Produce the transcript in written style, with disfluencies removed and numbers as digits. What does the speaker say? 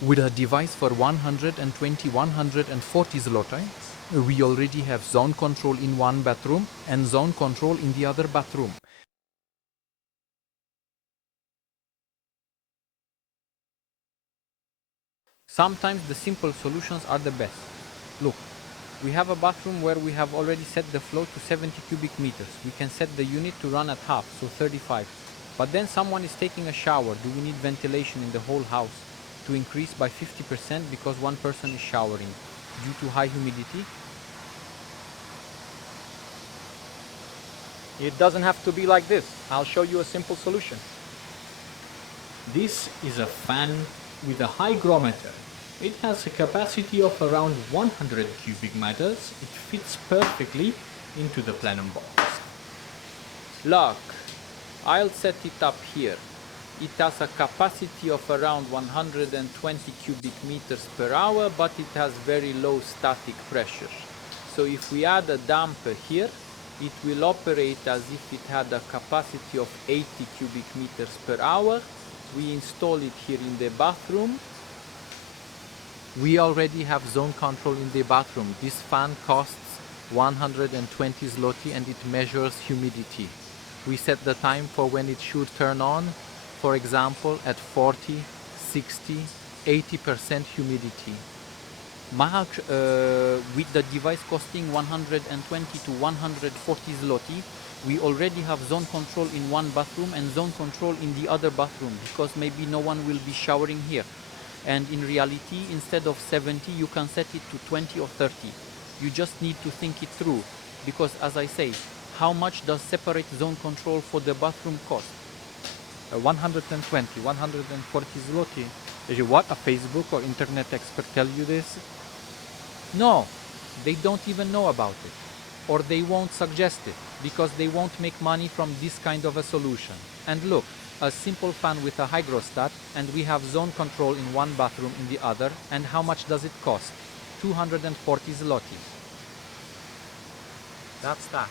With a device for 120, 140 zloty, we already have zone control in one bathroom and zone control in the other bathroom. Sometimes the simple solutions are the best. Look, we have a bathroom where we have already set the flow to 70 cubic meters. We can set the unit to run at half, so 35. But then someone is taking a shower. Do we need ventilation in the whole house to increase by 50% because one person is showering due to high humidity? It doesn't have to be like this. I'll show you a simple solution. This is a fan with a hygrometer. It has a capacity of around 100 cubic meters. It fits perfectly into the plenum box. Look, I'll set it up here. It has a capacity of around 120 cubic meters per hour, but it has very low static pressure. So if we add a damper here, it will operate as if it had a capacity of 80 cubic meters per hour. We install it here in the bathroom. We already have zone control in the bathroom. This fan costs 120 zloty and it measures humidity. We set the time for when it should turn on, for example, at 40, 60, 80% humidity. Mark, with the device costing 120 to 140 zloty, we already have zone control in one bathroom and zone control in the other bathroom because maybe no one will be showering here. And in reality, instead of 70, you can set it to 20 or 30. You just need to think it through because, as I say, how much does separate zone control for the bathroom cost? 120, 140 zloty. Did you what? A Facebook or internet expert tell you this? No, they don't even know about it. Or they won't suggest it because they won't make money from this kind of a solution. And look, a simple fan with a hygrostat and we have zone control in one bathroom in the other. And how much does it cost? 240 zloty. That's that.